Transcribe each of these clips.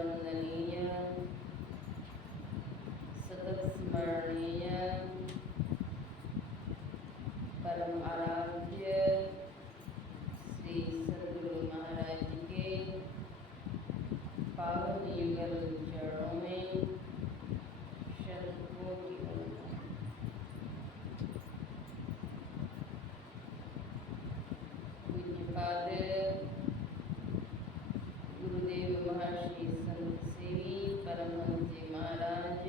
वंदनीय सतत स्मरणीय परम आराध्य श्री सद्गुरु महाराज जी के पावन युगल चरणों में शतकोटि वंदन। पूज्यपाद गुरुदेव महर्षि संत सेवी परमहंस जी महाराज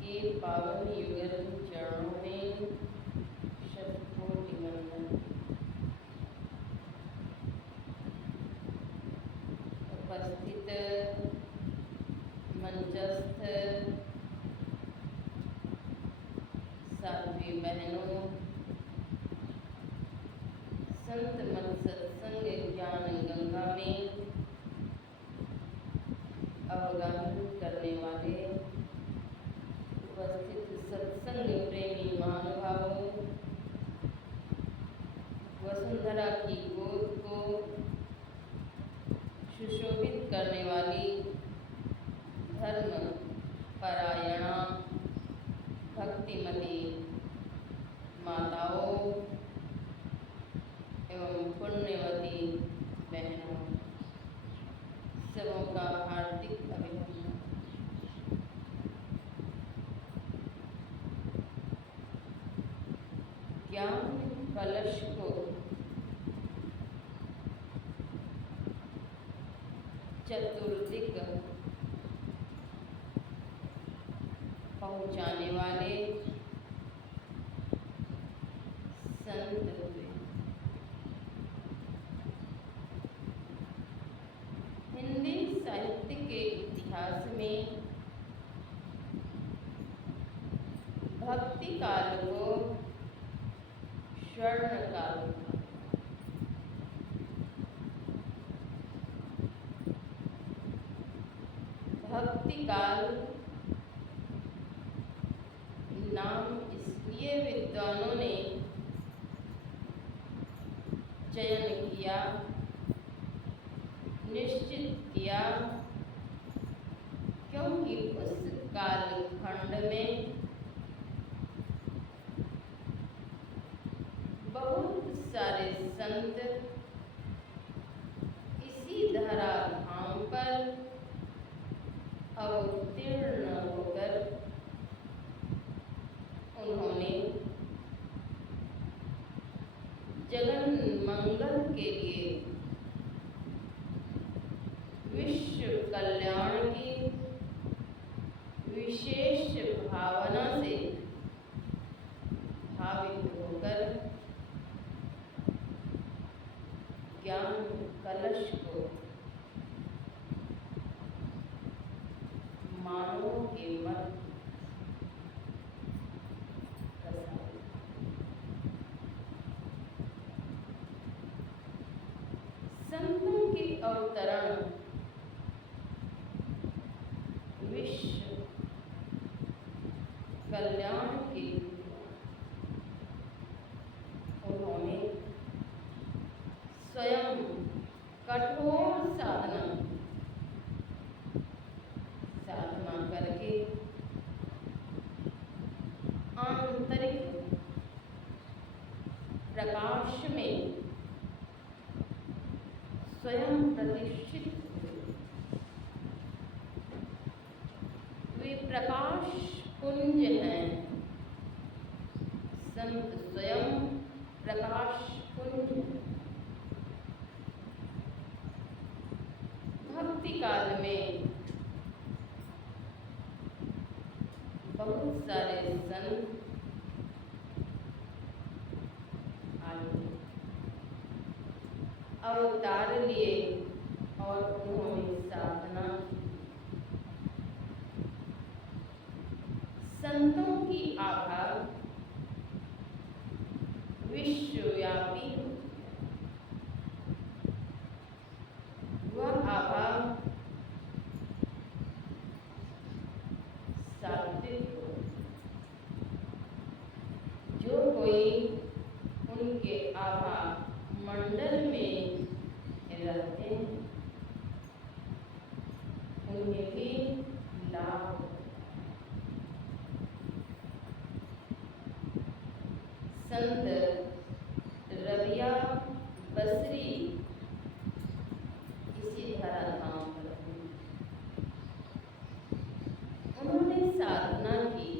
के पावन युगल चरणों में शतकोटि वंदन। उपस्थित मंचस्थ साध्वी बहनों, संत मत सत्संग ज्ञान गंगा में अवगाहन करने वाले उपस्थित सत्संग प्रेमी महानुभावों, वसुंधरा की गोद को सुशोभित करने वाली धर्म परायणा भक्तिमती माताओं एवं पुण्यवती बहनों, सबों का हार्दिक अभिनंदन। ज्ञान कलश को चतुर्दिक पहुंचाने वाले संत हुए। हिंदी साहित्य के इतिहास में भक्ति काल को स्वर्ण काल था। भक्ति काल नाम इसलिए विद्वानों ने चयन किया, निश्चित किया, क्योंकि उस कालखंड में बहुत सारे संत इसी धराधाम पर अवतीर्ण होकर उन्होंने जगन मंगल के लिए, विश्व कल्याण की विशेष भावना से भावित होकर ज्ञान कलश को मानवों के मन संतों के अवतरण विश्व कल्याण के उन्होंने स्वयं कठोर साधना करके आंतरिक प्रकाश में स्वयं प्रतिष्ठित हुए। वे प्रकाश पुंज हैं। संत स्वयं प्रकाश पुंज। भक्ति काल में बहुत सारे संत आए, अवतार लिए और उन्होंने साधना की। संतों की आभा विश्वव्यापी, वह आभा सात्विक हो। जो कोई उनके आभा मंडल में रहते हैं धरा धाम पर उन्होंने साधना की।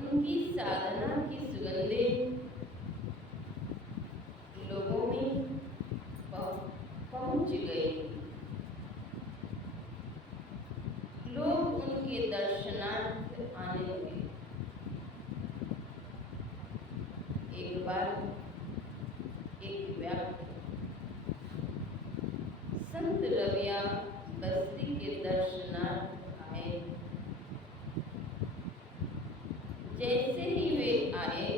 उनकी साधना की सुगंधें लोगों में पहुंच गई। लोग उनके दर्शनार्थ आने लगे। एक बार एक व्यक्ति संत रविया बस्ती के दर्शनार्थ आए। जैसे ही वे आए,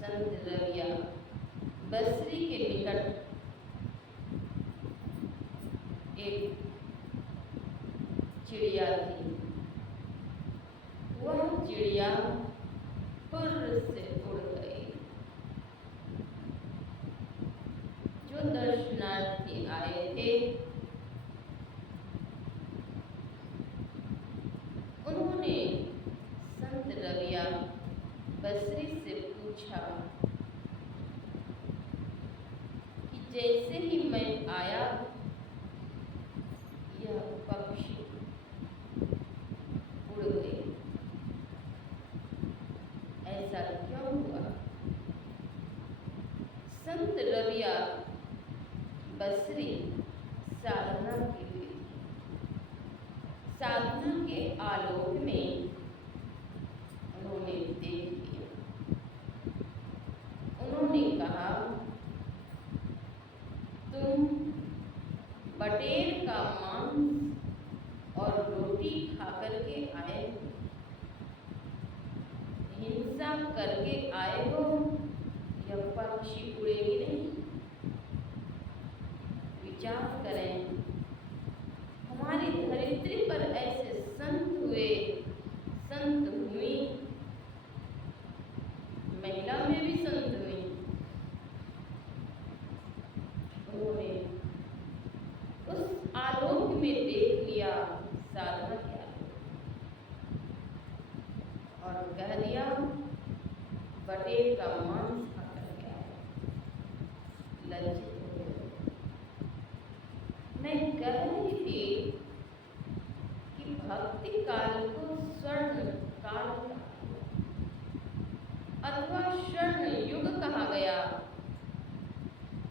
संत रविया बस्ती के निकट एक चिड़िया थी। वह चिड़िया फुर्र से उड़ गई। जो दर्शनार्थी आए थे उन्होंने संत रविया बस्री से पूछा कि जैसे ही मैं आया यह पक्षी उड़ गए, ऐसा क्यों हुआ? संत रविया बस्री साधना की हुई। साधना के आलोक में उन्होंने देख लिया। उन्होंने कहा, तुम बटेर का मांस और रोटी खाकर के आए हो, हिंसा करके आए हो, यह पक्षी उड़ेगी नहीं। विचार करें, हमारी धरित्री पर ऐसे संत हुए, संत हुई, महिला में भी संत हुई। उन्होंने उस आलोक में देख लिया साधना के आलोक और कह दिया, बटेर का मांस खाकर के आए। लज्जित हो गए। मैं कह रही थी कि भक्ति काल को स्वर्ण काल अथवा स्वर्ण युग कहा गया।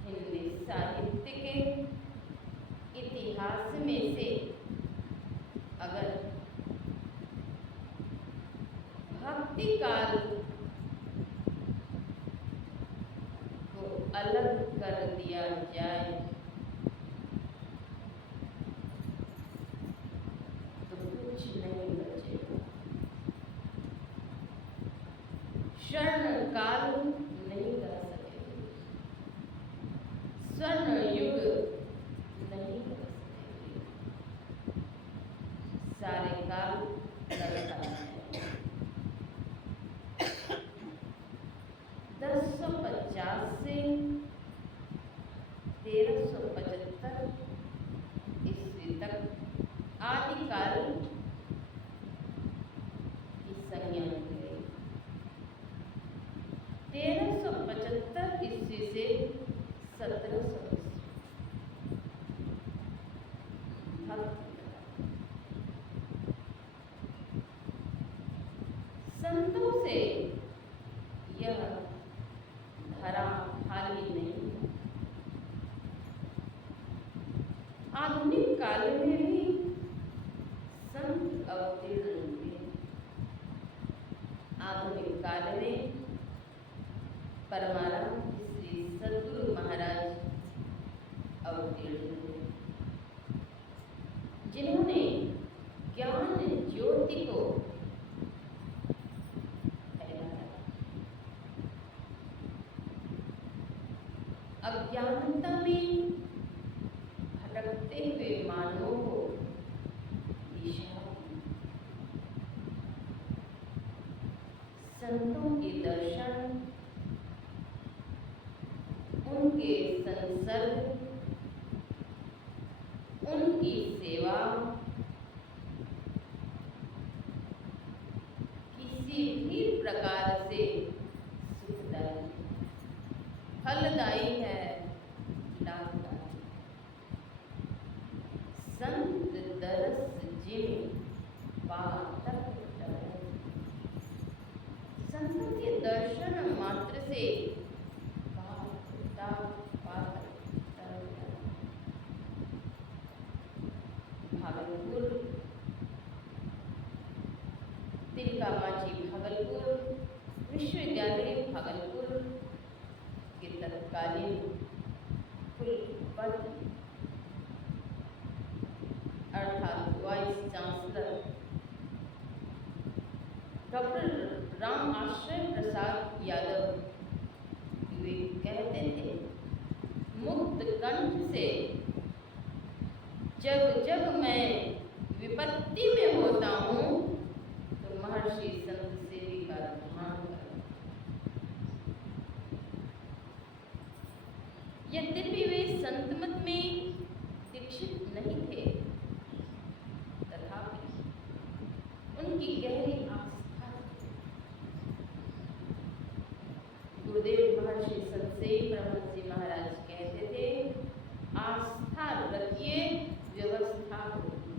हिंदी साहित्य के इतिहास में से अगर भक्ति काल को अलग कर दिया जाए तो कुछ नहीं बचेगा। स्वर्ण काल नहीं कर सकेगी, स्वर्ण युग नहीं कर सकेगी। सारे काल लगता है। 1050 से 1375 ईस्वी तक आदिकाल की संज्ञा ली गई। 1375 ईस्वी से 1700 संतों से यह धरा खाली नहीं। आधुनिक काल में भी संत अवतीर्ण हुए। आधुनिक काल में परमानंद श्री सद्गुरु महाराज अवतीर्ण हुए, जिन्होंने ज्ञान ज्योति को अज्ञानता में भटकते हुए मानवों को दिशा दी। संतों के दर्शन, उनके संसर्ग, उनकी सेवा किसी भी प्रकार से सुखदायी फलदायी है लाभदायी। संत दरस जिम पातक डरस। संतों के दर्शन मात्र से भागलपुर, तिलका मांझी भागलपुर विश्वविद्यालय भागलपुर के तत्कालीन कुलपति अर्थात वाइस चांसलर डॉक्टर राम आश्रय प्रसाद यादव वे कहते थे, मुक्त कंठ से जब जब मैं विपत्ति में होता हूँ तो महर्षि संत सेवी का ध्यान करो। यद्यपि वे संत मत में दीक्षित नहीं थे, तथापि उनकी गहरी आस्था थी। गुरुदेव महर्षि संत सेवी परमहंस जी महाराज कहते थे, आस्था रखिए, व्यवस्था होगी।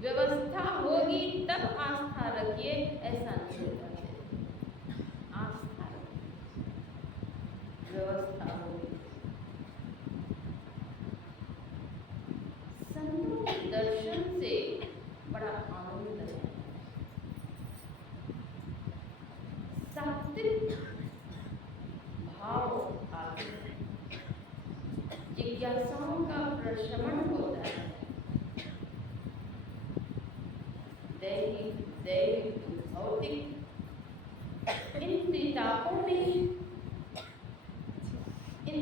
व्यवस्था होगी तब आस्था रखिए, ऐसा नहीं होता है। आस्था रखिए, व्यवस्था होगी। संतों के दर्शन से बड़ा आनंद है। सात्विक भाव आते हैं, जिज्ञासाओं का प्रशमन होता है। दैहिक भौतिक इन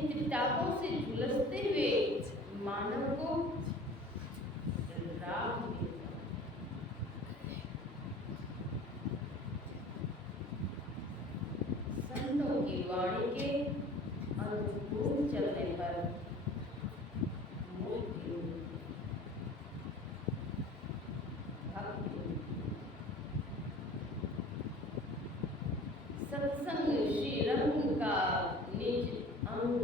त्रितापों से झुलसते हुए मानव को राह मिलता है। संतों की वाणी के अनुकूल चलने पर मुक्ति, भक्ति, सत्संग श्री रंग का निज अंग,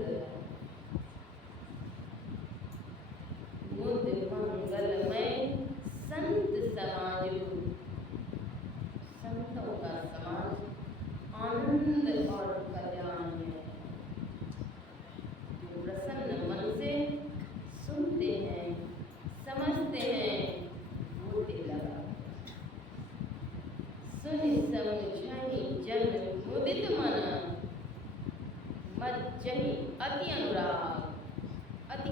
मुद मंगलमय संत समाज। संतों का समाज आनंद और कल्याण है। जो प्रसन्न मन से सुनते हैं, समझते हैं, बूटे लगा सुनि समझहि जन मुदित मन, मज्जहि अति अनुराग के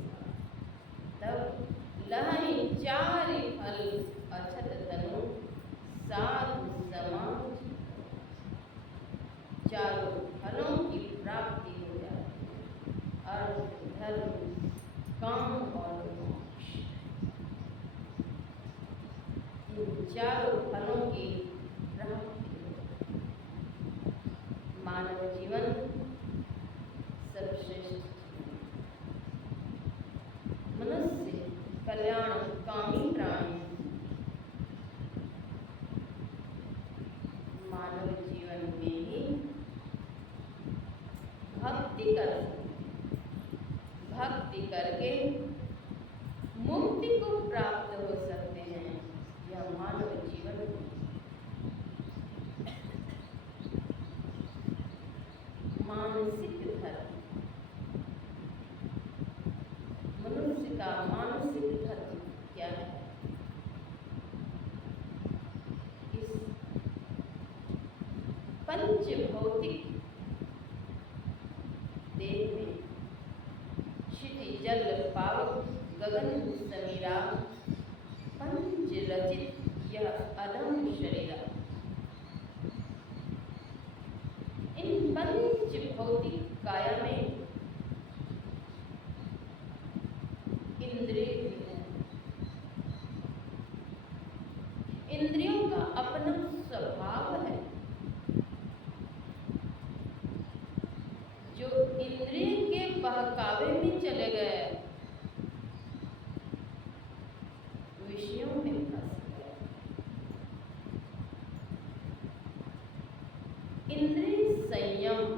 साथ। तब लहहि चारि फल अछत तनु, साधु समाज। चारों फलों की प्राप्ति हो जाती है, अर्थ, धर्म, काम और मोक्ष। इन चारों फलों की प्राप्ति हो जाती है। मानव जीवन सर्वश्रेष्ठ मनुष्य कल्याण कामी प्राणी। मानव जीवन में ही भक्ति करके मुक्ति को प्राप्त हो सकते हैं। यह मानव जीवन मानसिक धर्म, मनुष्य का मानसिक धर्म क्या है? इस पंच भौतिक देह में क्षिति जल पावक गगन समीरा पंच रचित यह अदम शरीरा। इन पंच भौतिक काया में इंद्रिय भी है। इंद्रियों का अपना स्वभाव है। जो इंद्रिय के बहकावे में चले गए, विषयों में फंस गए। इंद्रिय संयम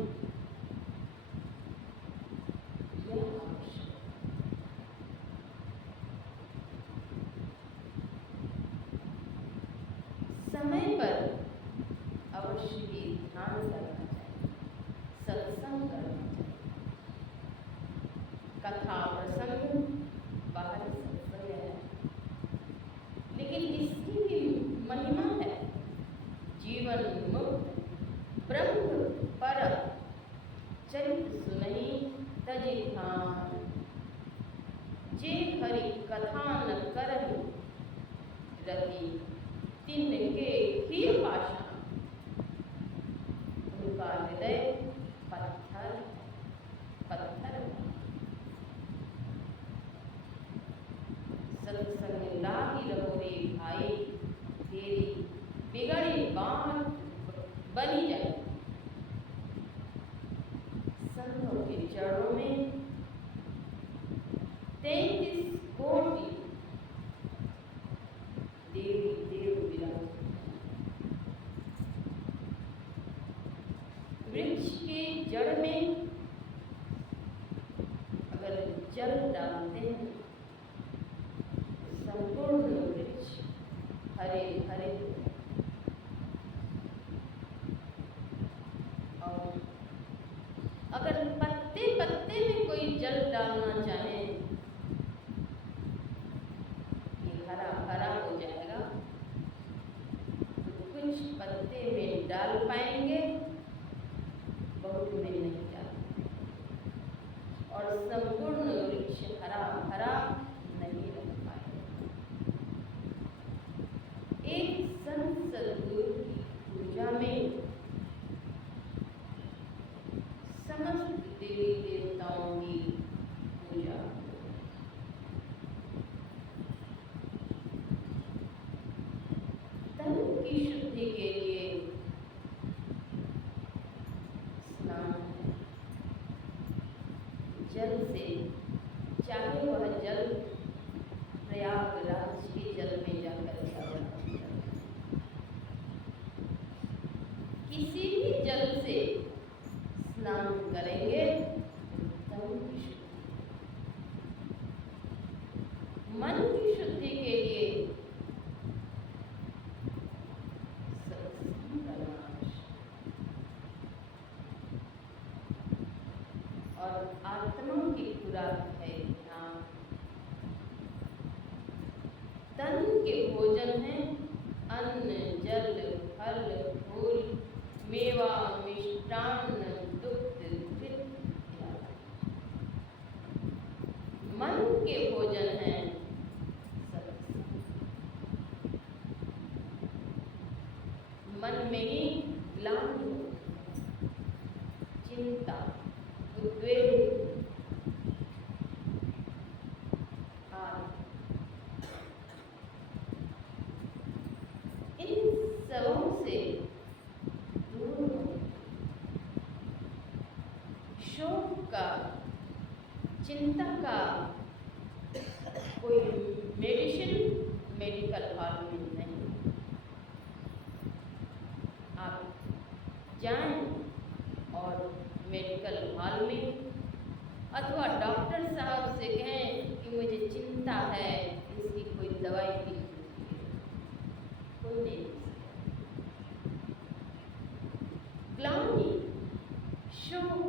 जड़ों में 33 कोटि देवी देव विराजमान। वृक्ष के जड़ में अगर जल डालते हैं संपूर्ण वृक्ष हरे हरे, और अगर पत्ते पत्ते में कोई जल डालना चाहे ये हरा हरा हो जाएगा, तो कुछ पत्ते में डाल पाएंगे, बहुत में नहीं डाल, और संपूर्ण वृक्ष हरा हरा नहीं रह पाएगा। एक संत सद्गुरु की पूजा में समस्त देवी देवताओं की पूजा, तन की शुद्धि के लिए स्नान है। जल से, चाहे वह जल प्रयागराज के जल में जाकर किसी भी जल से स्नान करेंगे, तन की शुद्धि, मन की शुद्धि के लिए सत्संग करना, और आत्मा की खुराक है ध्यान। तन के भोजन है अन्न, जल, फल, फूल, मेवा, मिष्टान्न, दुग्ध, घृत इत्यादि। मन के भोजन है सत्संग। मन में ही ग्लानि, चिंता, उद्वेग इन सबों से दूर हो, शोक का, चिंता का कोई मेडिसिन मेडिकल हॉल में नहीं। आप जाएं और मेडिकल हॉल में अथवा डॉक्टर साहब से कहें कि मुझे चिंता है, इसकी कोई दवाई दी, कोई नहीं। ग्लानि, शोक,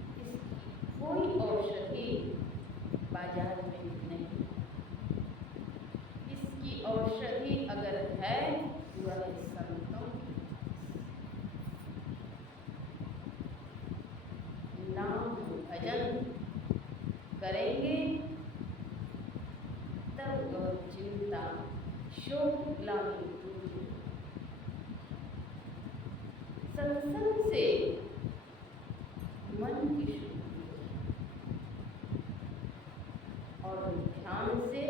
इसकी कोई औषधि बाजार में नहीं। इसकी औषधि अगर है वह संतों नाम भजन करेंगे, तब वह चिंता, शोक, ग्लानि दूर हो। सत्संग से मन की शुद्धि और ध्यान से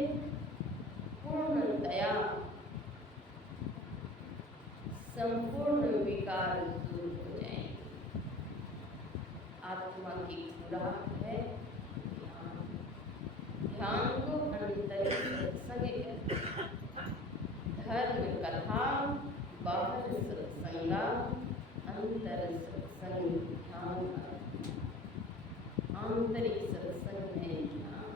पूर्णतया संपूर्ण विकार दूर हो जाएंगे। आत्मा की खुराक है ध्यान। ध्यान को अंतर सत्संग कहते हैं। धर्म कथा बाहर सत्संगा, अंतर सत्संग ध्यान, आंतरिक सत्संग है ध्यान।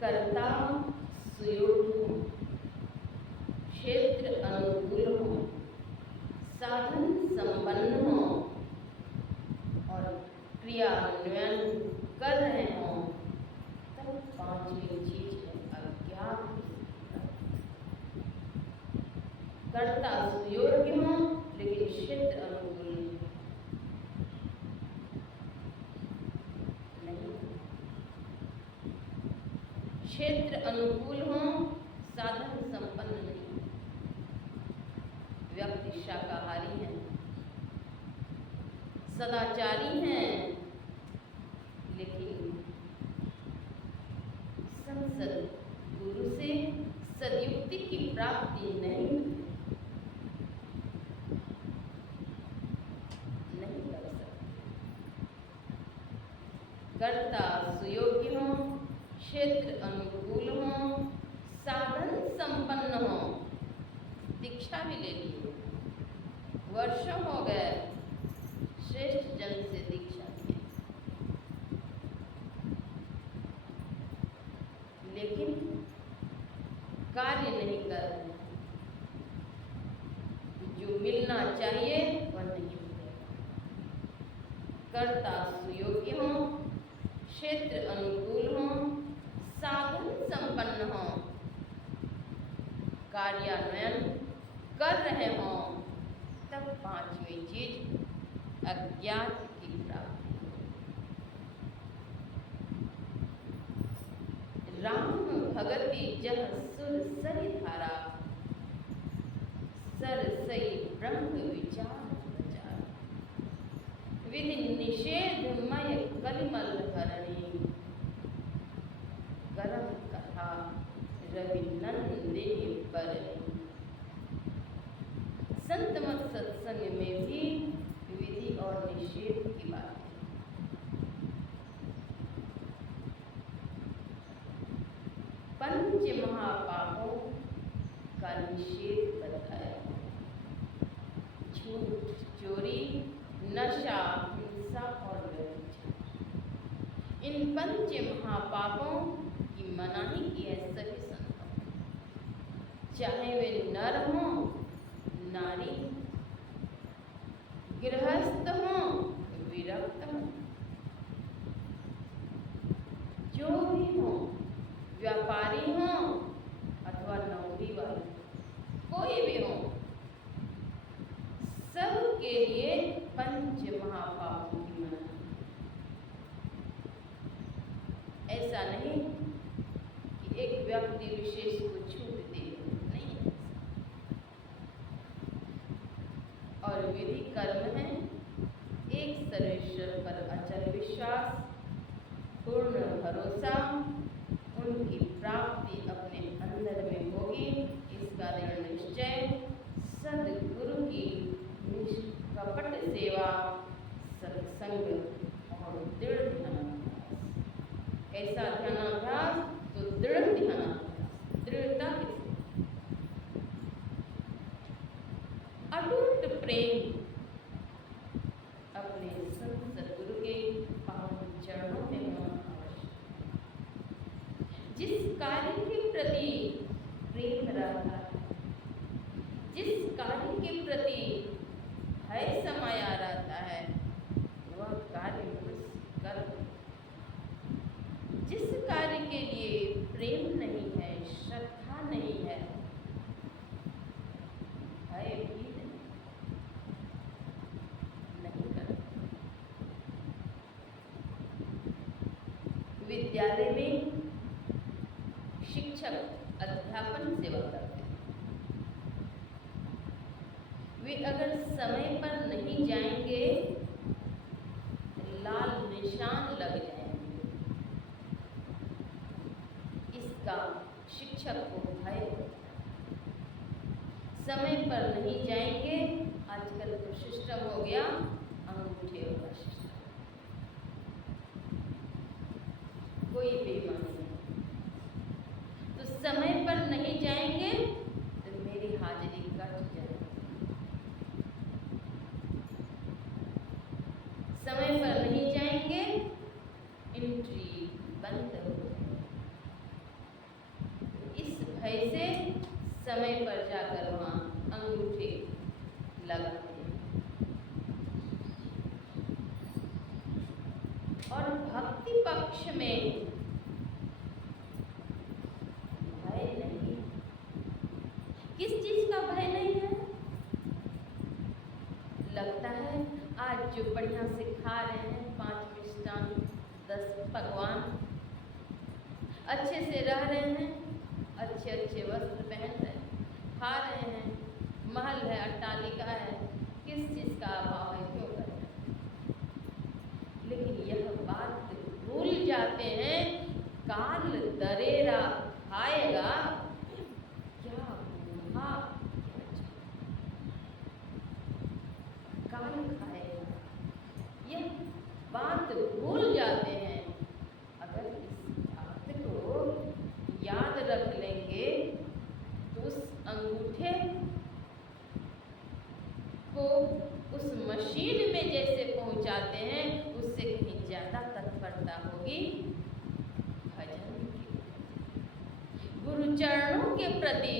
कर्ता सुयोग्य हो, क्षेत्र अनुकूल हो, साधन संपन्न हो और क्रियान्वयन कर रहे हो, तब पांचवी चीज है अज्ञात। कर्ता सुयोग्य हो लेकिन क्षेत्र अनुकूल नहीं, क्षेत्र अनुकूल हो, साधन संपन्न नहीं। व्यक्ति शाकाहारी है, सदाचारी हैं, लेकिन संसद गुरु से सदयुक्ति की प्राप्ति नहीं। कर्ता सुयोग्य हों, क्षेत्र अनुकूल हों, साधन संपन्न हों। दीक्षा भी ले ली, वर्षों हो गए श्रेष्ठ जन से दीक्षा लिए, लेकिन कार्य नहीं कर रहे हैं। जो मिलना चाहिए वह नहीं मिलेगा। कर्ता सुयोग्य हों, क्षेत्र अनुकूल हों, साधन संपन्न हों, कार्यान्वयन कर रहे हों, तब पांचवी चीज अज्ञात की प्राप्ति। राम भगति जह सुर सरी धारा, सरसई ब्रह्म विचार प्रचार। विधि निषेधमय कलिमल करणी, करम कथा रवि नंदिनी बरनी। संत मत सत्संग में भी विधि और निषेध की बात है। पंच महापापों का निषेध बताया। झूठ, चोरी, नशा, हिंसा और व्यभिचार, इन पंच महापापों की मनाही की है सभी संतों, चाहे वे नर हों, नारी, गृहस्थ हों, विरक्त हों, जो भी हों, व्यापारी हों अथवा नौकरी वाले, कोई भी हो, सबके लिए पंच महापापों की मना। ऐसा नहीं कि एक व्यक्ति विशेष को छूट दे, नहीं है। और विधि कर्म है एक सर्वेश्वर पर अचल विश्वास, पूर्ण भरोसा, उनकी प्राप्ति अपने अंदर में होगी, इसका दृढ़ निश्चय, सद्गुरु की निष्कपट सेवा, सत्संग और दृढ़ ध्यानाभ्यास। कैसा ध्यानाभ्यास? तो दृढ़ ध्यानाभ्यास, दृढ़ता के साथ, अटूट प्रेम अपने संत सद्गुरु के पावन चरणों में होना आवश्यक। जिस कार्य के प्रति प्रेम रहता है, जिस कार्य के प्रति भय समाया रहता है, वह कार्य मनुष्य कर। जिस कार्य के लिए प्रेम नहीं है, श्रद्धा नहीं है, भय भी नहीं कर। विद्यालय में शिक्षक अध्यापन सेवा करते हैं। वे अगर समय पर नहीं जाएंगे, लाल निशान लग जाएंगे। इसका शिक्षक को भय होता है। समय पर नहीं जाएंगे, आजकल तो सिस्टम हो गया अंगूठे वाला सिस्टम, कोई बेईमानी नहीं। तो समय पर नहीं जाएंगे तो मेरी हाजिरी कट जाएगी। समय पर नहीं जाएंगे, एंट्री बंद हो जाएगी। इस भय से समय पर जाकर वहां अंगूठे लगाते हैं। और भक्ति पक्ष में भय नहीं। किस चीज का भय नहीं है? लगता है आज जो बढ़िया से खा रहे हैं, 5 मिष्टान, 10 पकवान, अच्छे से रह रहे हैं, अच्छे अच्छे वस्त्र पहन रहे हैं, खा रहे हैं, महल है, अट्टालिका है, किस चीज का अभाव है? क्यों कर रहे हैं? लेकिन यह बात भूल जाते हैं, काल दरेरा खाएगा, क्या भूखा काल खाएगा। यह बात भूल जाते हैं। को उस मशीन में जैसे पहुंचाते हैं, उससे कहीं ज़्यादा तत्परता होगी भजन की। गुरु चरणों के प्रति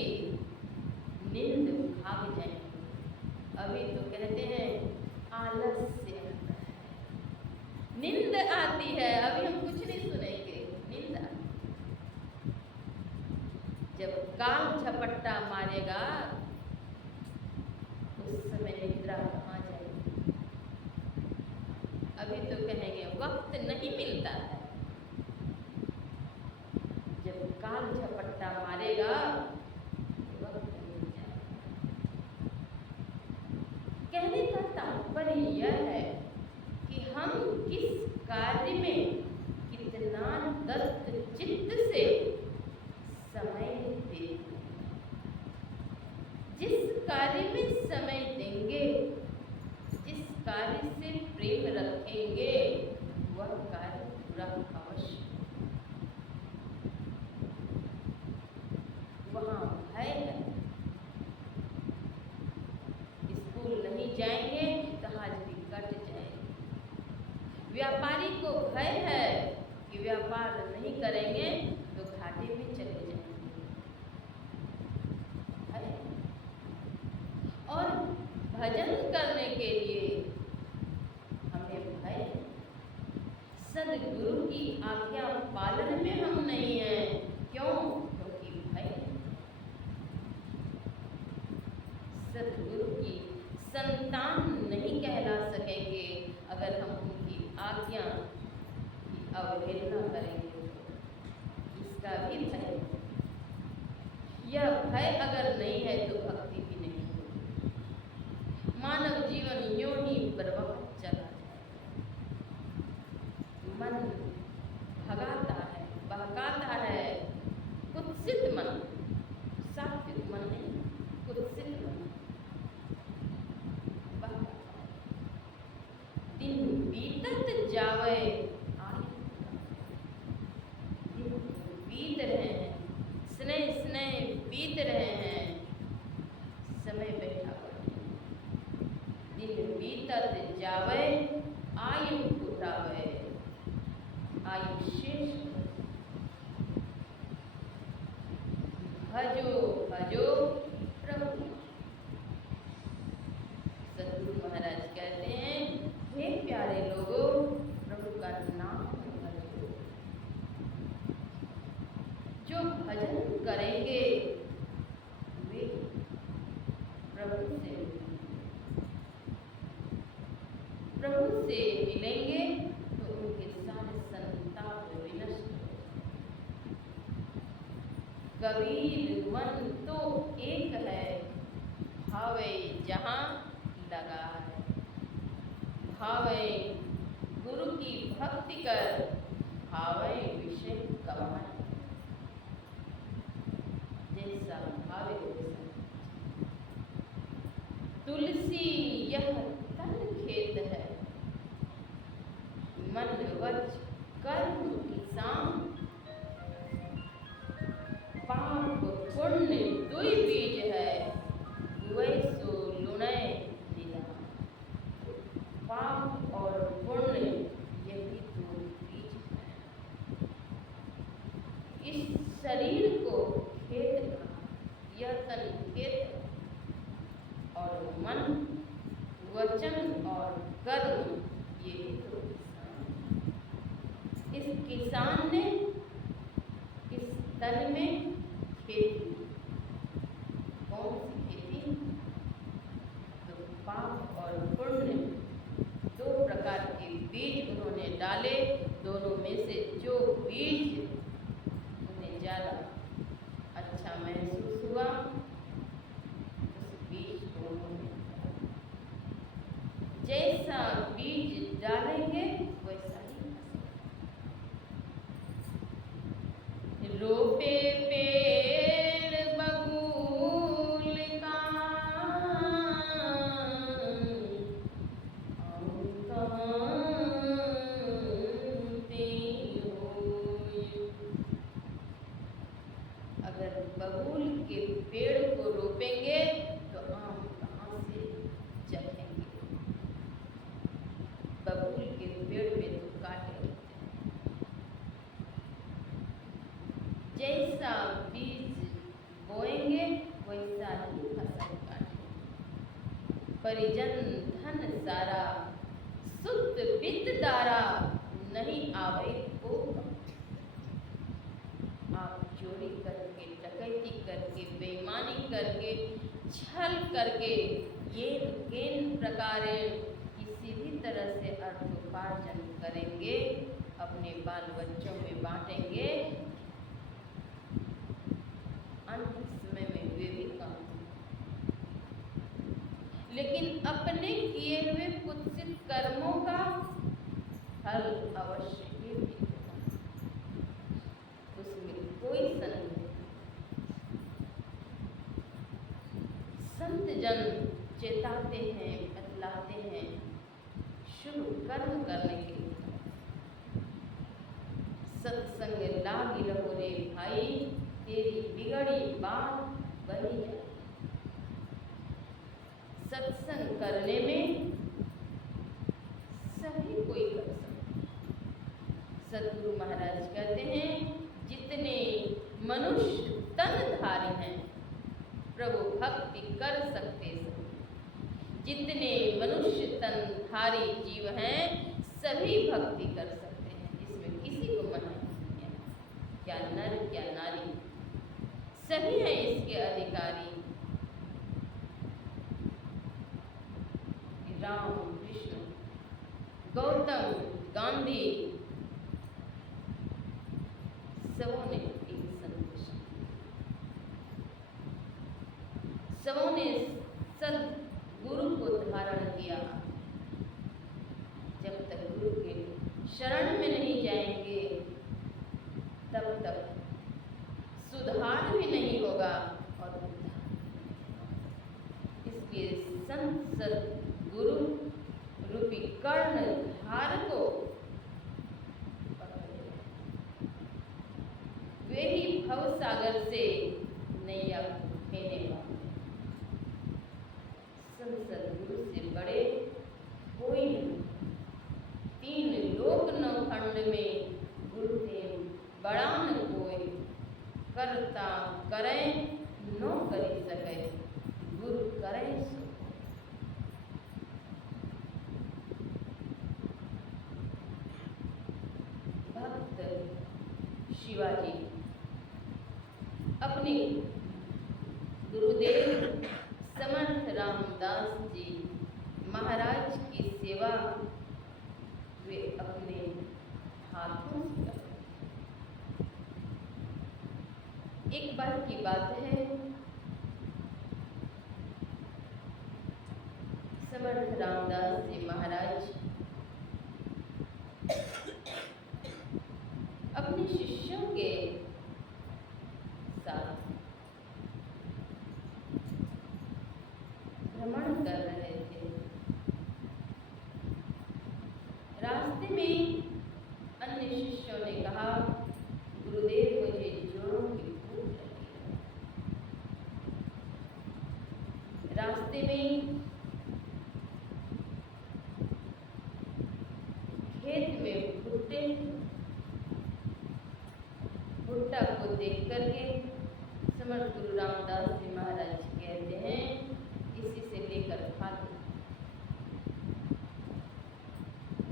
नींद भाग जाएंगे। अभी तो कहते हैं आलस्य आता है, नींद आती है, अभी हम कुछ नहीं सुनेंगे, नींद आती है। जब काल झपट्टा मारेगा उस समय निद्रा कहाँ जाएगी। अभी तो कहेंगे वक्त नहीं मिलता है, जब काल झपट्टा मारेगा वक्त मिल जाएगा। कहने का तात्पर्य यह है कि हम किस कार्य में कितना दत्त चित्त से समय देते हैं। जिस कार्य में समय देंगे, जिस कार्य से प्रेम रखेंगे, वह कार्य पूरा अवश्य। वहाँ भय है, स्कूल नहीं जाएंगे तो हाजिरी कट जाएगी। व्यापारी को भय है कि व्यापार नहीं करेंगे तो घाटे में चले जाएंगे। और भजन करने के लिए हमें भय, सदगुरु की आज्ञा पालन में हम नहीं हैं। क्यों? क्योंकि भय। सदगुरु की संतान नहीं कहला सकेंगे अगर हम उनकी आज्ञा की अवहेलना करेंगे। इसका भी भय। यह भय अगर नहीं है तो भक्ति भी नहीं होगी। मानव जीवन यूं ही बर्बाद चला जाएगा। मन भगाता है, बहकाता है, कुत्सित मन, सात्विक मन नहीं, कुत्सित मन बहकाता है। दिन बीतत जावे आयु, दिन बीत रहे हैं, स्नेह स्नेह बीत रहे हैं, समय बैठा पड़ा। दिन बीतत जावे आयु उठावे, आयु शेष। भजो भजो प्रभु। सतगुरु महाराज कहते हैं, हे प्यारे लोगों, प्रभु का नाम भजो। जो भजन करेंगे वे प्रभु से मिलेंगे तो उनके सारे संताप विनष्ट हो। कबीर मन तो एक है, भावे जहाँ लगा है। भावे गुरु की भक्ति कर, भावे विषय कमाए। जैसा भावे वैसा। तुलसी यह तन खेत है, मन वच कर्म किसान। पाप पुण्य दुई बीज है, वैसो लुणय निदान। पाप और पुण्य यही दो बीज है। इस शरीर को खेत कहा, यह तन खेत है, और मन, वचन और कर्म ये तो किसान। इस किसान ने इस तन में खेती, कौन सी खेती? तो पाप और पुण्य दो प्रकार के बीज उन्होंने डाले। दोनों में से जो बीज उन्हें ज़्यादा अच्छा महसूस हुआ, जैसा बीज डालेंगे वैसा ही फसेगा। रोपे पेड़ बबूल का, अगर बबूल के पेड़ को रोपेंगे तो आम कहाँ से जब जैसा बीज बोएंगे वैसा ही फसल काटेंगे। परिजन धन सारा सुत वित्त दारा नहीं आवे को। आप चोरी करके, डकैती करके, बेईमानी करके, छल करके, येन प्रकारेण किसी भी तरह से अर्थोपार्जन करेंगे, अपने बाल बच्चों में बांटेंगे, अंत समय में वे भी काम। लेकिन अपने किए हुए कुत्सित कर्मों का फल अवश्य ही मिलेगा, उसमें कोई संदेह नहीं। संत जन चेताते हैं, बतलाते हैं शुभ कर्म करने के लिए। सत्संग लागी रहो रे भाई, तेरी बिगड़ी बात बनी जाए। सत्संग करने में सभी कोई कर सकते। सद्गुरु महाराज कहते हैं, जितने मनुष्य तनधारी हैं प्रभु भक्ति कर सकते सभी। जितने मनुष्य तनधारी जीव हैं सभी भक्ति कर सकते हैं, इसमें किसी को मना नहीं है। क्या नर क्या नारी, सभी हैं इसके अधिकारी। राम कृष्ण, गौतम, गांधी, सबों ने एक संदेश, सबों ने सद्गुरु को धारण किया। जब तक गुरु के शरण में नहीं जाएंगे तब तक सुधार भी नहीं होगा और इसलिए संत सद्गुरु रूपी कर्णधार को वे ही भव सागर से नैया खेने वाले। संत सद्गुरु से बड़े कोई नहीं। 3 लोक 9 खंड में गुरु प्रेम बड़ा न कोई। करता करें नो करी सके, गुरु करें सो। भक्त शिवाजी अपने गुरुदेव समर्थ रामदास जी महाराज की सेवा वे अपने हाथों से करते। एक बार की बात है, समर्थ रामदास जी महाराज अपने शिष्यों के साथ भ्रमण कर रहे थे। रास्ते में अन्य शिष्यों ने कहा, गुरुदेव मुझे जोड़ों की भूख लगी है। रास्ते में खेत में भुट्टे, भुट्टा को देख करके समर्थ गुरु रामदास जी महाराज कहते हैं, इसी से लेकर खा लो।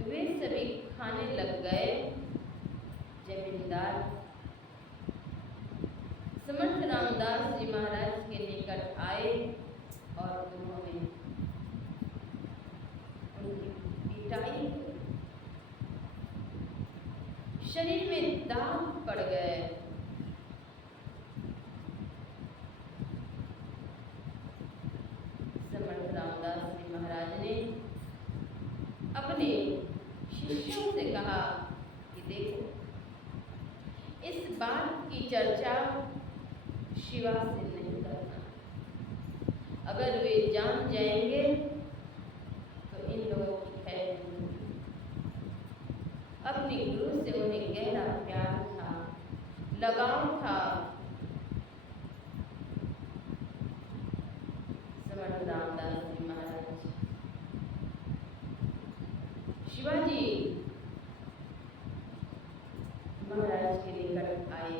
वे सभी खाने लग गए। जमींदार समर्थ रामदास जी महाराज के निकट आए और उन्होंने उनकी पिटाई, शरीर में दाग पड़ गए। समर्थ रामदास जी महाराज ने अपने शिष्यों से कहा कि देखो, इस बात की चर्चा शिवा से नहीं करना। अगर वे जान जाएंगे तो इन लोगों की खैर नहीं। अपने गुरु से उन्हें गहरा प्यार था, लगाव था। समर्थ रामदास जी महाराज शिवाजी महाराज के निकट आए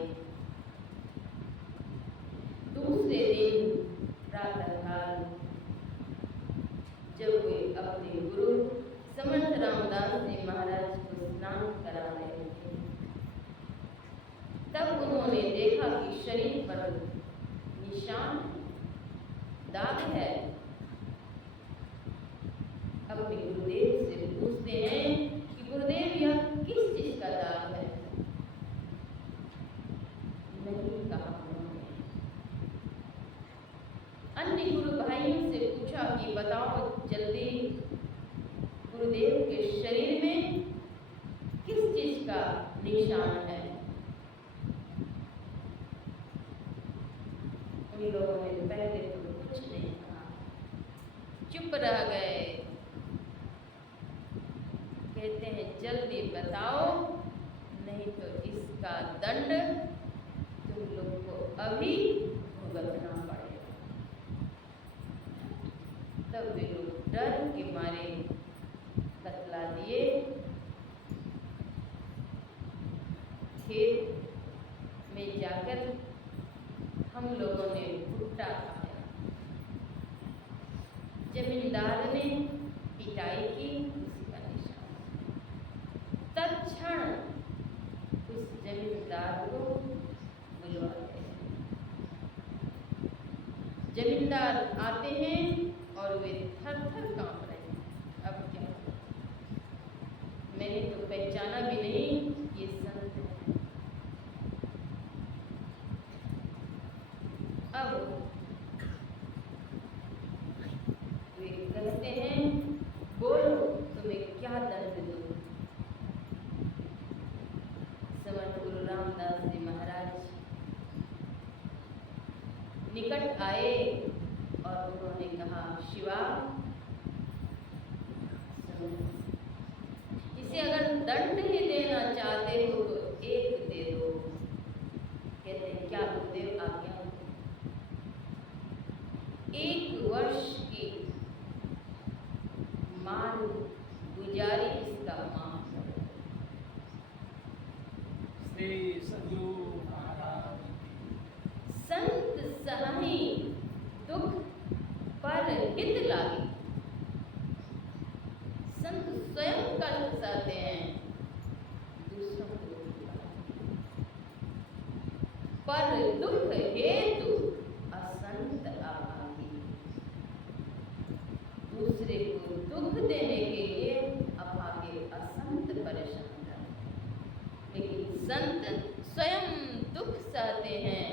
अपने गुरु समर्थ रामदास जी महाराज को स्नान करा रहे थे। तब उन्होंने देखा कि शरीर पर निशान, दाग है। अपने गुरुदेव से पूछते हैं कि गुरुदेव यह किस चीज का दाग है? नहीं कहा उन्होंने। अन्य गुरु भाइयों से पूछा कि बताओ जल्दी, गुरुदेव के शरीर में किस चीज का निशान है? उन लोगों ने पहले तो कुछ नहीं कहा, चुप रह गए। कहते हैं जल्दी बताओ, नहीं तो इसका दंड तुम लोग को अभी भुगतना पड़ेगा। तब वे लोग डर के मारे बतला दिए। खेत में जाकर हम लोगों ने भुट्टा खाया। जमींदार ने पिटाई की, उसी का निशान। तत्क्षण उस जमींदार को बुलवा दिया। जमींदार आते हैं और वे थर थर कांप रहे हैं। अब क्या? मैंने तो पहचाना भी नहीं ये संत है। अब वे कहते हैं बोलो तुम्हें क्या दर्द दूं? समर्थ गुरु रामदास जी महाराज निकट आए और उन्होंने कहा शिवा, इसे अगर दंड ही देना चाहते हो तो एक दे दो। कहते हैं क्या गुरुदेव आज्ञा? 1 वर्ष की माल गुजारी इसका माफ करो। श्री सद्गुरु महाराज संत सहाई दुख पर हित लागी। संत स्वयं कष्ट सहते हैं, दूसरों को दुख लागे। पर दुख हेतु असंत आभागी। दूसरे को दुख देने के लिए अभागे असंत परेशान रहते, लेकिन संत स्वयं दुख सहते हैं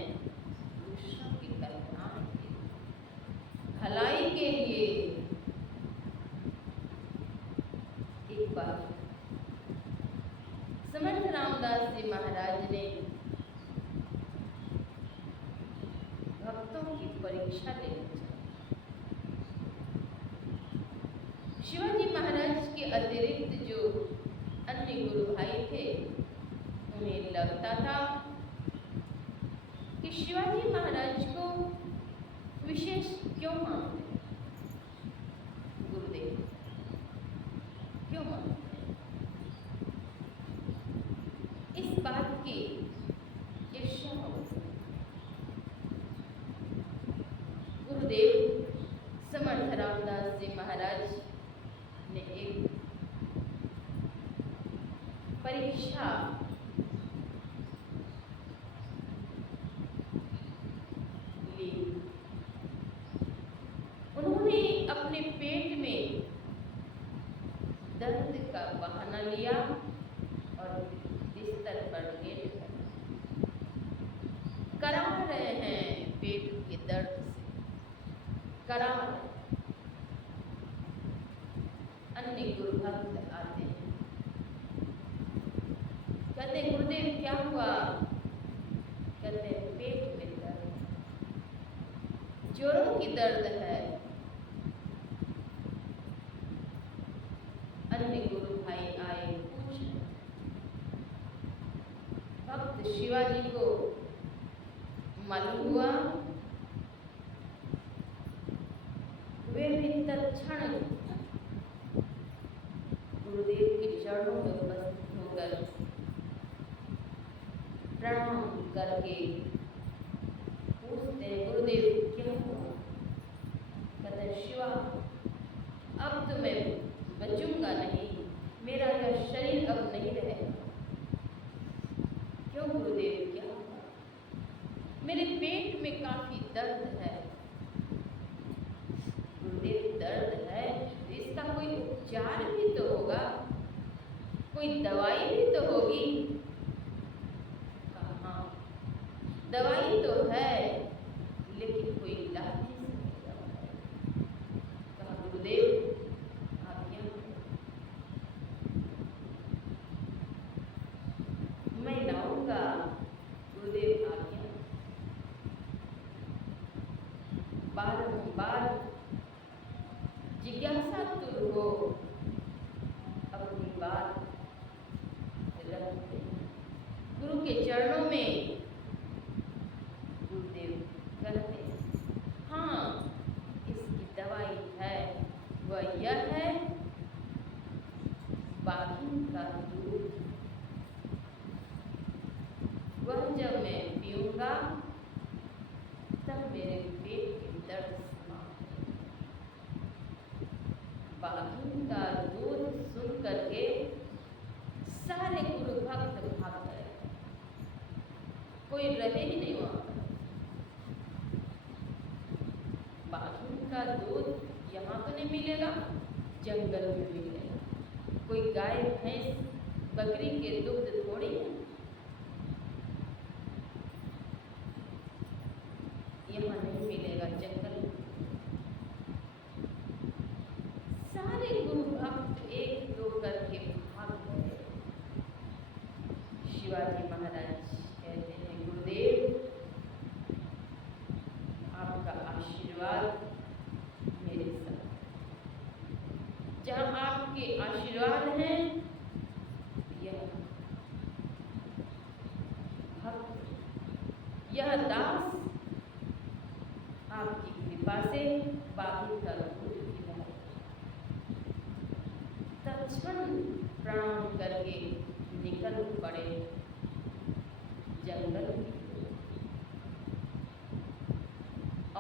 दूसरों की कल्याण के लिए, भलाई के लिए। एक बार समर्थ रामदास जी महाराज ने भक्तों की परीक्षा लेना चाहिए। शिवाजी महाराज के अतिरिक्त जो अन्य गुरु भाई थे, उन्हें लगता था कि शिवाजी महाराज को विशेष क्यों मानते हैं? गुरुदेव क्यों मानते हैं? इस बात की ईर्ष्या होती है। गुरुदेव समर्थ रामदास जी महाराज ने एक परीक्षा ली। उन्होंने अपने पेट में दर्द का बहाना लिया और बिस्तर पर लेट करा रहे हैं पेट के दर्द से, करा रहे। अन्य गुरु भक्त आते हैं, कहते हैं गुरुदेव क्या हुआ? कहते हैं पेट में दर्द, जोरों की दर्द है। अन्य गुरु भाई आए, पूछ भक्त शिवाजी को मालूम हुआ। वे भी तत्क्षण गुरुदेव के चरणों में उपस्थित होकर प्रणाम करके पूछते हैं गुरुदेव क्या हुआ? कहते शिवा, अब तुम मैं बचूंगा नहीं, मेरा यह शरीर अब नहीं रहेगा। क्यों गुरुदेव, क्या हुआ? मेरे पेट में काफी दर्द है। गुरुदेव, दर्द है तो इसका कोई उपचार भी तो होगा, कोई दवाई भी तो होगी। हाँ, दवाई तो है, लेकिन कोई इलाज नहीं समझता है। कहा, गुरुदेव आप यहाँ, मैं लाऊंगा। गुरुदेव आप यहाँ बारंबार जिज्ञासा तुर हो अपनी बात रखते हैं गुरु के चरणों में। गुरुदेव कहते हैं, हाँ, इसकी दवाई है, वह यह है, बाघिन का दूध। वह जब मैं पीऊंगा तब मेरे पेट की दर्द समाप्त हो। बाघिन का दूध सुन करके सारे गुरु भक्त भाग गए, कोई रहे ही नहीं वहां पर। बाघिन का दूध यहाँ तो नहीं मिलेगा, जंगल में मिलेगा। कोई गाय भैंस बकरी के दुग्ध थोड़ी है, यहाँ नहीं मिलेगा, जंगल में। सारे गुरु भक्त एक दो करके भाग गए। शिवाजी महाराज कहते हैं, गुरुदेव आपका आशीर्वाद मेरे साथ, जहाँ आपके आशीर्वाद हैं, यह भक्त, यह दास आपकी कृपा से बाघिन का दूध पिलाए। तत्क्षण प्रणाम करके निकल पड़े जंगल की ओर।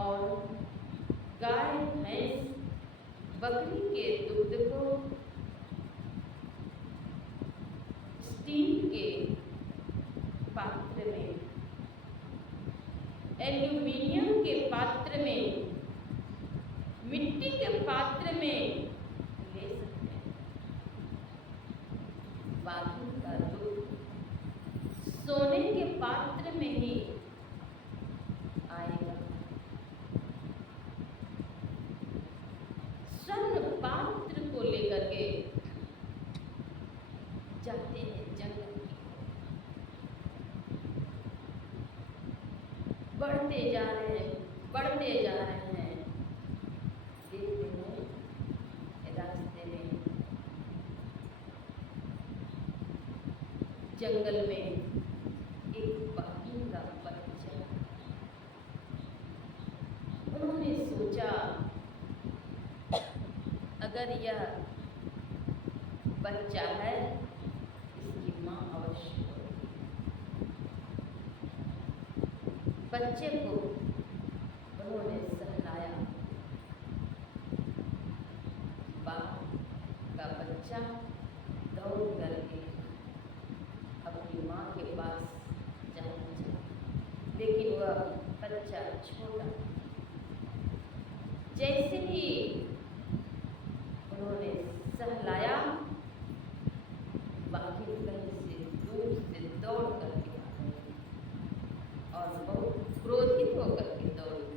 और गाय भैंस बकरी के दूध को स्टील के पात्र में, एल्यूमिनियम के पात्र में, मिट्टी के पात्र में ले सकते हैं। बाघिन का दूध सोने के पात्र में ही आएगा। स्वर्ण पात्र को लेकर के जाते हैं जंगल की ओर। बढ़ते जा रहे हैं, बढ़ते जा रहे हैं। देखते हैं रास्ते में जंगल में एक बाघिन का बच्चा। उन्होंने सोचा, अगर यह बच्चा है, इसकी माँ अवश्य होगी। बच्चे को उन्होंने सहलाया। बाघ का बच्चा दौड़ करके अपनी माँ के पास जाना चाहा, लेकिन वह बच्चा छोटा। जैसे ही उन्होंने सहलाया, बाघिन कहीं से दूर से दौड़ करके आ गई और बहुत क्रोधित होकर के दौड़ी।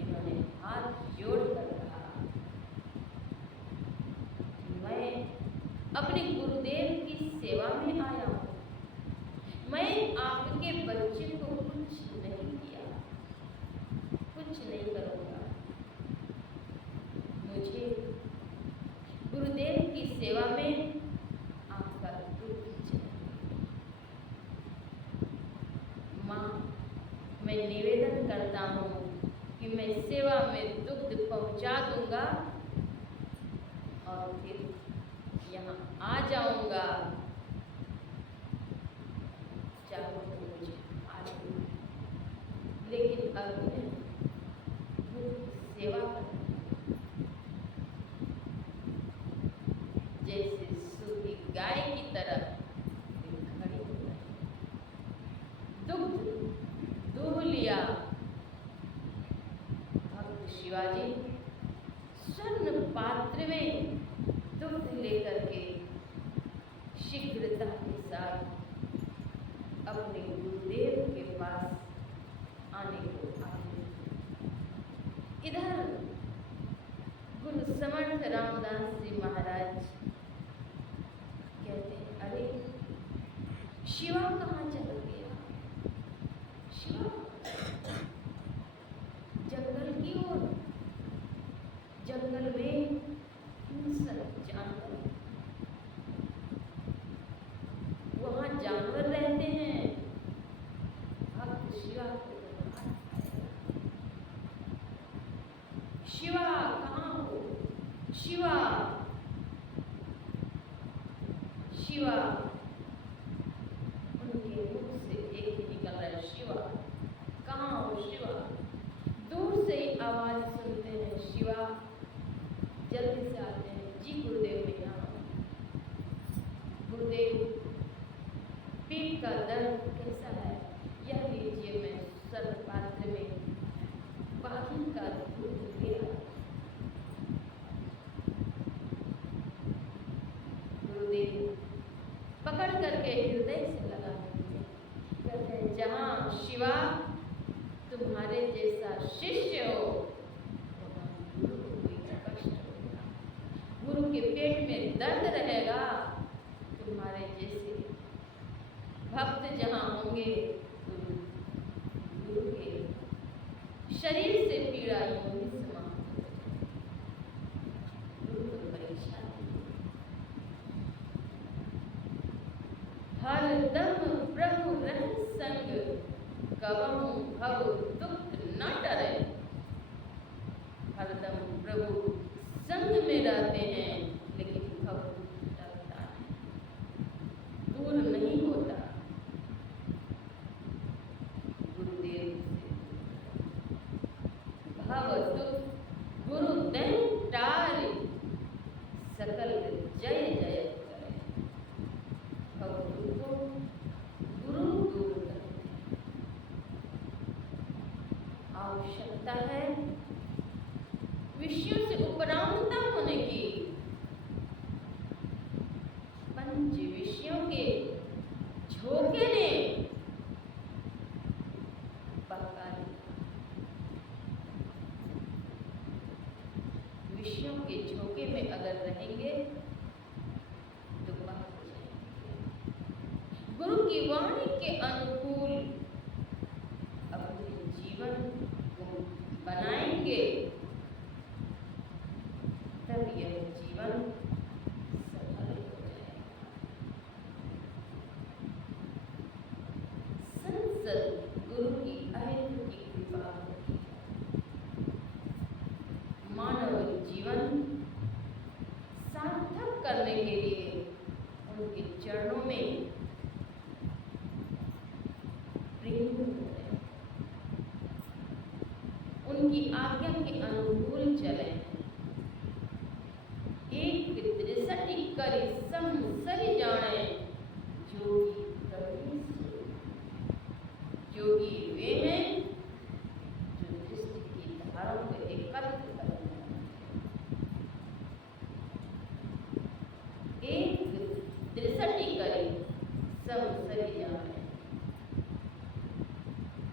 इन्होंने हाथ जोड़कर कहा, मैं अपने गुरुदेव की सेवा में आया हूँ, मैं आपके बच्चे को कुछ नहीं किया, कुछ नहीं करूँगा। मुझे गुरुदेव की सेवा में आपका दुख चाहिए। माँ, मैं निवेदन करता हूँ कि मैं सेवा में दुग्ध पहुँचा दूंगा और फिर यहाँ आ जाऊंगा। चाहो तो मुझे आ जाऊंगा, लेकिन अब मैं सेवा कर जैसे सूखी गाय की तरह खड़ी हो गई। दुग्ध दूह लिया। भक्त शिवाजी स्वर्ण पात्र में दुग्ध लेकर के शीघ्रता के साथ अपने गुरुदेव के पास आने को आए। इधर गुरु समर्थ रामदास जी महाराज कहते हैं, अरे शिवा कहाँ चल गया? शिवा जंगल की ओर, जंगल में हिंसक जानवर, वहाँ जानवर रहते हैं। भक्त शिवा को शिवा कहाँ हो? शिवा शिवा, उनके मुख से एक ही निकल रहा है, शिवा कहाँ हो? शिवा। दूर से ही आवाज सुनते हैं, शिवा जल्दी से आते हैं। जी गुरुदेव मैं यहाँ। गुरुदेव पीठ का दर्द कैसा है? यह लीजिए, मैं स्वर्ण पात्र में बाकी का दूध लिया। गुरुदेव पकड़ करके हृदय से लगा कहते हैं, जहाँ शिवा तुम्हारे जैसा शिष्य हो वहाँ गुरु को कोई कष्ट होगा, गुरु के पेट में दर्द रहेगा। तुम्हारे जैसे भक्त जहाँ होंगे तो गुरु के शरीर से पीड़ा यूं ही समाप्त हो जाए। गुरु को परीक्षा हरदम प्रभु रह संग, कबहु भव दुख न डरे। हरदम प्रभु संग में रहते हैं, लेकिन भव डरता है, दूर नहीं होता। गुरुदेव से भव दुख गुरु दैन टारे, सकल जय जय करे। भव दुख को गुरु दूर करते हैं। आवश्यकता है विषयों से उपरामता होने की। पंच विषयों के झोंके ने बहका दिया। विषयों के झोंके में अगर रहेंगे तो बह हो जाएंगे। गुरु की वाणी के अनुकूल अपने जीवन को बनाएंगे, तब यह जीवन सफल हो जाएगा। संसद गुरु की अहित की कृपा होती है। मानव जीवन सार्थक करने के लिए उनके चरणों में प्रेम करें, उनकी आज्ञा के अनुकूल चलें। एक दृष्टि करी समसरि जाने, जोगी कभी से। जोगी वे हैं जो दृष्टि की धारों को एकत्र करते हैं। एक दृष्टि करी समसरि जाने।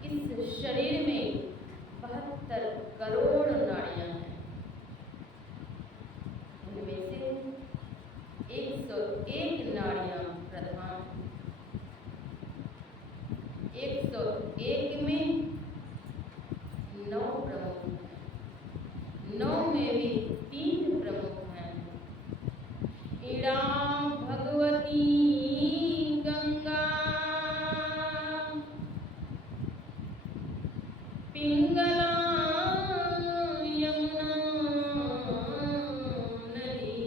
इस शरीर में 72 करोड़ नाड़ियां हैं। उनमें से 101 नाड़ियां प्रधान, 101 में 9 प्रमुख हैं, 9 में भी 3 प्रमुख हैं। इड़ा भगवती गंगा, पिंगला यमुना नदी।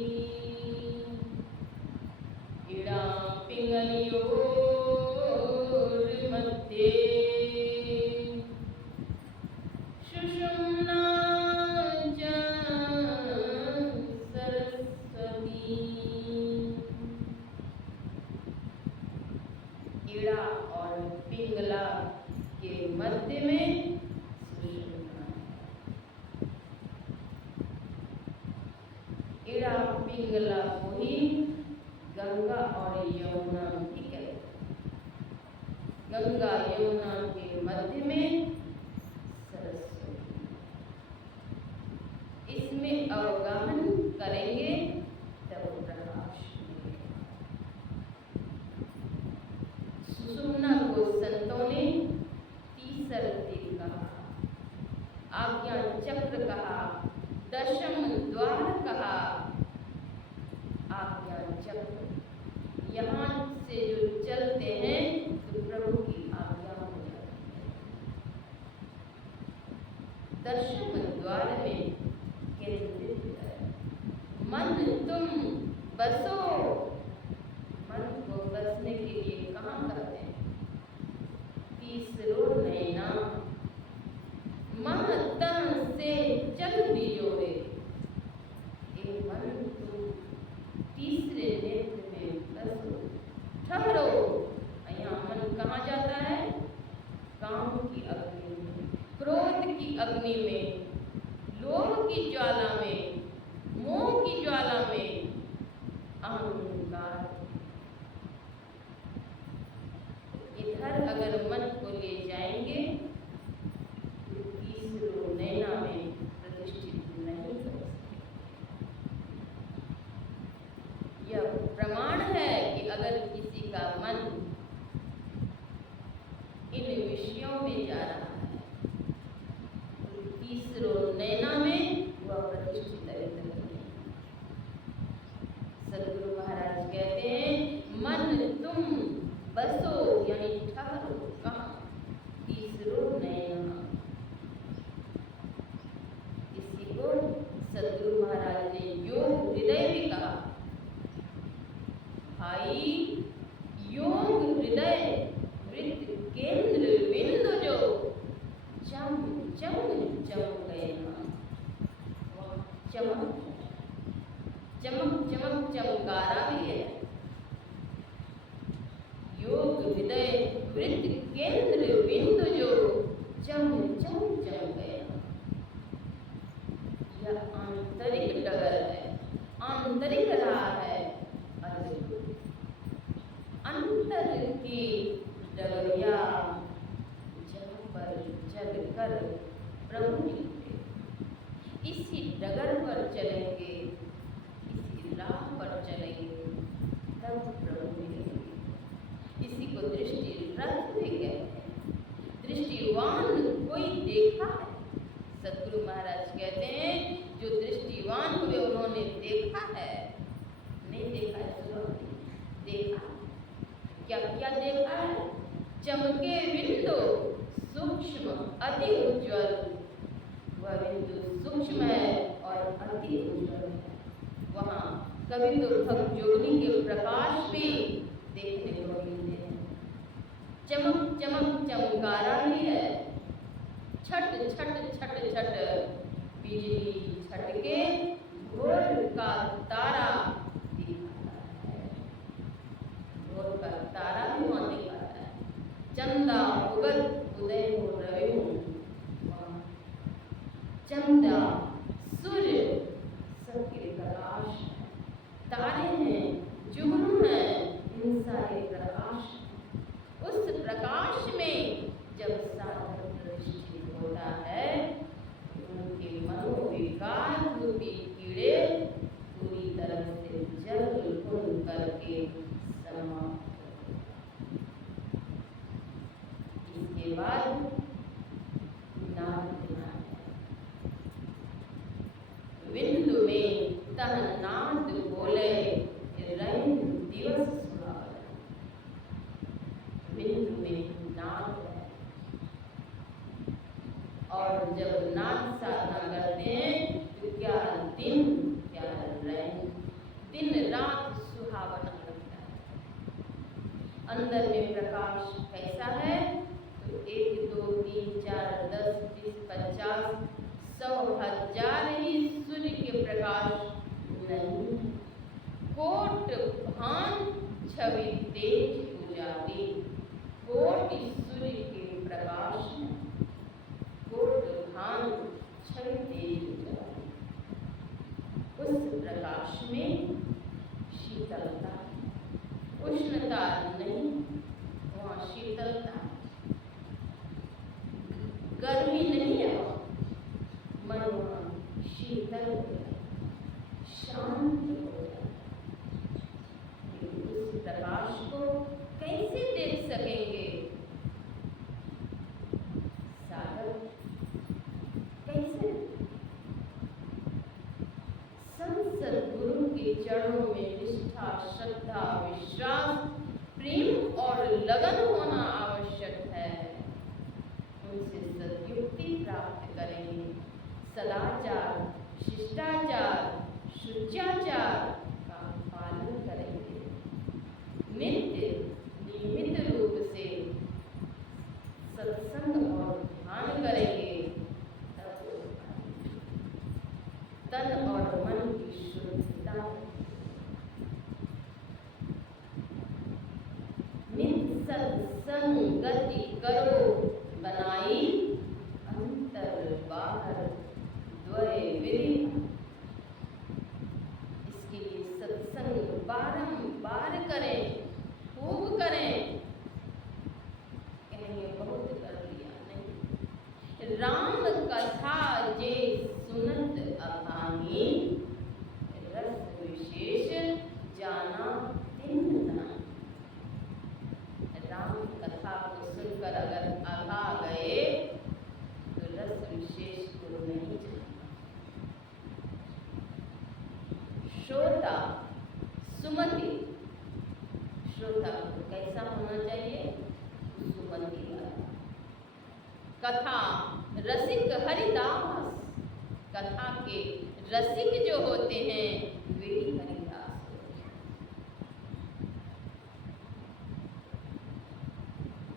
इड़ा पिंगलियों मध्य सुषुम्ना च सरस्वती। बेड़ा पिंगला कोही, गंगा और यमुना, ठीक है, गंगा यमुना के मध्य में सरस्वती। इसमें अवगाहन करेंगे तब प्रकाश मिलेगा। सुषुम्ना को संतों ने तीसर दिल कहा, आज्ञा चक्र कहा, दशम द्वार कहा। आज्ञा चक्र यहाँ से जो चलते हैं तो प्रभु की आज्ञा हो जाती है। दशम द्वार में केंद्रित है। मन तुम बसो, मन को बसने के लिए कहाँ करते हैं? तीसरो नैना, मन तन से चल बिजोरे। ए मन तुम तीसरे नेत्र में बसो, ठहरो। यहाँ मन कहाँ जाता है? काम की अग्नि में, क्रोध की अग्नि में, लोभ की ज्वाला में, मोह की ज्वाला में, अहंकार। इधर अगर मन को ले जाएंगे तो तीसरो नैना में प्रतिष्ठित नहीं कर सकते। यह प्रमाण है कि अगर किसी का मन इन विषयों में जा रहा है तो तीसरो नैना में वह प्रतिष्ठित नहीं। सदगुरु महाराज कहते हैं मन तुम बसो, यानी ठहरो। कहाँ? तीसरो नैना। इसी को सदगुरु महाराज ने योग हृदय भी कहा। भाई योग हृदय वृत्त केंद्र बिंदु जो चम चम चम गए ना, चमक चमक चमक चमकारा भी है। योग हृदय वृत्त केंद्र बिंदु जो चम चम चम गए। यह आंतरिक डगर है, आंतरिक रहा है। अंतर की डगरिया जहाँ पर चल कर प्रभु निकले। इसी डगर पर चलेंगे, इसी राह पर चलेंगे तब प्रभु मिलेंगे। इसी को दृष्टि रथ भी कहते हैं। दृष्टिवान कोई देखा है? सदगुरु महाराज कहते हैं जो दृष्टिवान हुए उन्होंने देखा है। नहीं देखा है तो देखा। क्या क्या देखा है? चमके बिंदु सूक्ष्म अति उज्ज्वल। वह बिंदु सूक्ष्म है और अति उज्ज्वल है। वहाँ कभी तो भक्त जोगनी के प्रकाश भी देखने को मिलते हैं। चमक चमक चमकारा ही है। छट छट छट छट बिजली छटके भोर का तारा दिखाता है। भोर का तारा भी वहाँ दिखाता है। चंदा उगत उदय हो रवि हो। चंदा सूर्य सबके प्रकाश है। तारे हैं, जुगनू हैं, इन सारे प्रकाश। उस प्रकाश में जब साधक प्रतिष्ठित होता है उनके मनोविकार रूपी कीड़े पूरी तरह से जल भुन करके समाप्त। इसके बाद नाद देना है। बिंदु में तह नाद बोले रैन दिवस सुहावै। बिंदु में नाद है और जब नाद साधना करते हैं तो क्या दिन क्या रैन, दिन रात सुहावना लगता है। अंदर में प्रकाश कैसा है? तो 1 2 3 4 10 20 50 100 1000 ही सूर्य के प्रकाश नहीं। कोट भान छवि तेज उजाली। कोटि सूर्य के प्रकाश है। कोट भान छवि तेज उजाली। उस प्रकाश में शीतलता, उष्णता नहीं, वहाँ शीतलता, गर्मी नहीं है, मन वहाँ शीतल हो जाए, शांत हो जाए। उस प्रकाश को कैसे देख सकेंगे साधक? कैसे? संत सद्गुरु के चरणों में निष्ठा, श्रद्धा, विश्वास, प्रेम और लगन होना आवश्यक है। उनसे सद्युक्ति प्राप्त करेंगे, सदाचार, शिष्टाचार, शुचाचार का पालन करेंगे, नित्य नियमित रूप से सत्संग और ध्यान करेंगे, तन और मन की शुद्धता। नित सत्संगति करो बनाई, अंतर बाहर द्वय विधि। इसके लिए सत्संग बारंबार करें, खूब करें। कहेंगे बहुत कर लिया, नहीं। राम कथा जे सुनत अभानी, रस विशेष जाना तिन नाम। राम कथा को सुनकर अगर आभा गए तो रस विशेष को नहीं जानता। श्रोता सुमति, श्रोता को कैसा होना चाहिए? सुमति वाला। कथा रसिक हरिदास, कथा के रसिक जो होते हैं वे ही हरिदास होते हैं।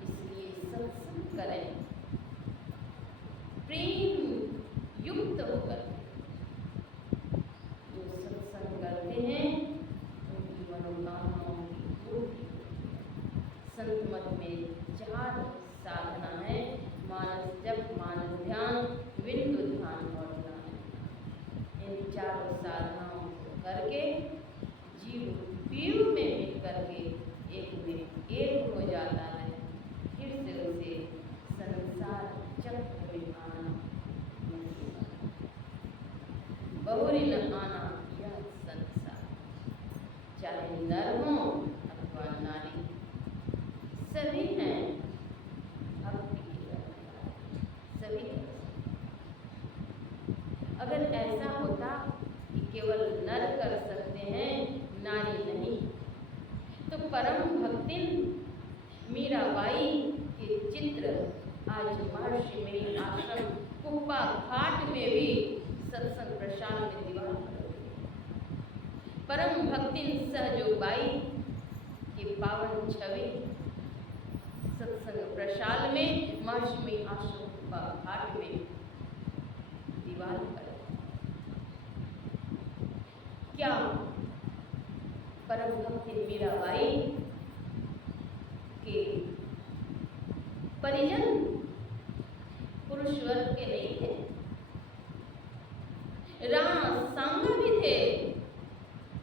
इसलिए सत्संग करें, प्रेम युक्त होकर। जो सत्संग करते हैं उनकी मनोकामनाओं की पूर्ति होती है। संत मत में 4 साधना है: मानस जप, मानस ध्यान, बिंदु ध्यान और ध्यान। इन 4 साधनाओं को करके जीव पीव में मिल करके एक में एक हो जाता है। फिर से उसे संसार चक्र में आना नहीं होता। बहुरी न आना यह संसार, चाहे नर हो अथवा नारी, सभी हैं भक्ति के करने वाले, सभी कर सकते। अगर ऐसा होता कि केवल नर कर सकते हैं, नारी नहीं, तो परम भक्तिन मीराबाई के चित्र आज महर्षि मेरी आश्रम कुप्पा घाट में भी सत्संग प्रशाल में दीवार पर लगे। परम भक्तिन सहजोबाई की पावन छवि सत्संग प्रशाल में महर्षि मेरी आश्रम कुप्पा घाट में दीवार पर। क्या परम भक्तिन मीराबाई के परिजन पुरुष वर्ग के नहीं थे? राणा सांगा भी थे।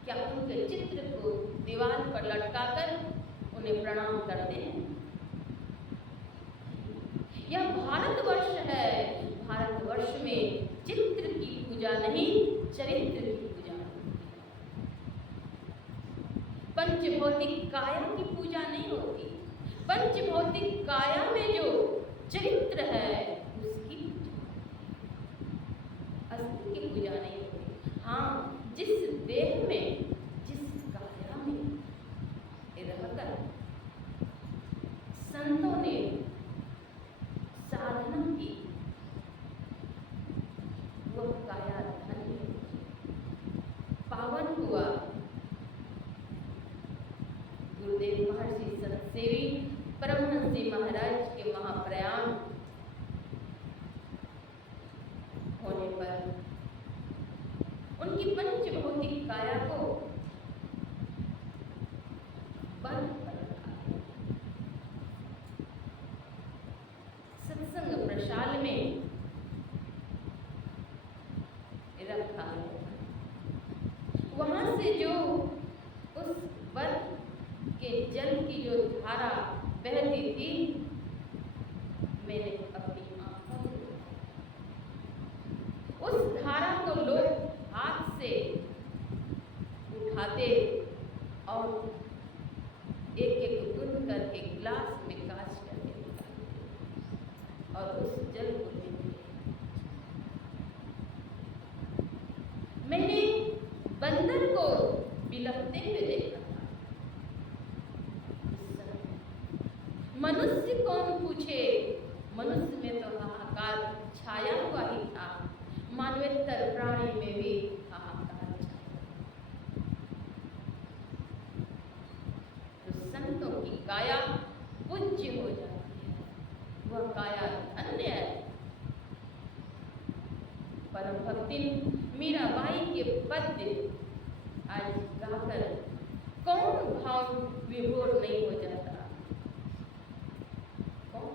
क्या उनके चित्र को दीवार पर लटकाकर उन्हें प्रणाम करते हैं? यह भारतवर्ष है। भारतवर्ष में चित्र की पूजा नहीं, चरित्र की पूजा होती है। पंचभौतिक काया की पूजा नहीं होती। पंचभौतिक काया में जो चरित्र है उसकी पूजा, अस्थि की पूजा नहीं होती। हाँ, जिस देह में, जिस काया में रहकर संतों ने साधना की, वह काया धन्य पावन हुआ। गुरुदेव महर्षि सतसेवी परमहंस जी महाराज के महाप्रयाण होने पर उनकी पंचभौतिक काया को बंद कर रखा है। सत्संग प्रशाल में रखा है। वहाँ से जो उस वन के जल की जो धारा बहती थी, मैंने अपनी आंखों से देखा। उस धारा को लोग हाथ से उठाते और एक एक बूंद करके गिलास में कांच करके निकालते और उस जल को लेते। मैंने बंदर को बिलखते हुए देखा था। इस समय मनुष्य कौन पूछे, मनुष्य में तो हाहाकार छाया हुआ ही था, मानवेतर प्राणी में भी हाहाकार छाया। तो संतों की काया पूज्य हो जाती है, वह काया धन्य है। परम भक्ति मीराबाई के पद्य आज गाकर कौन भाव विभोर नहीं हो जाता? कौन?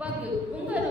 पग घुंघट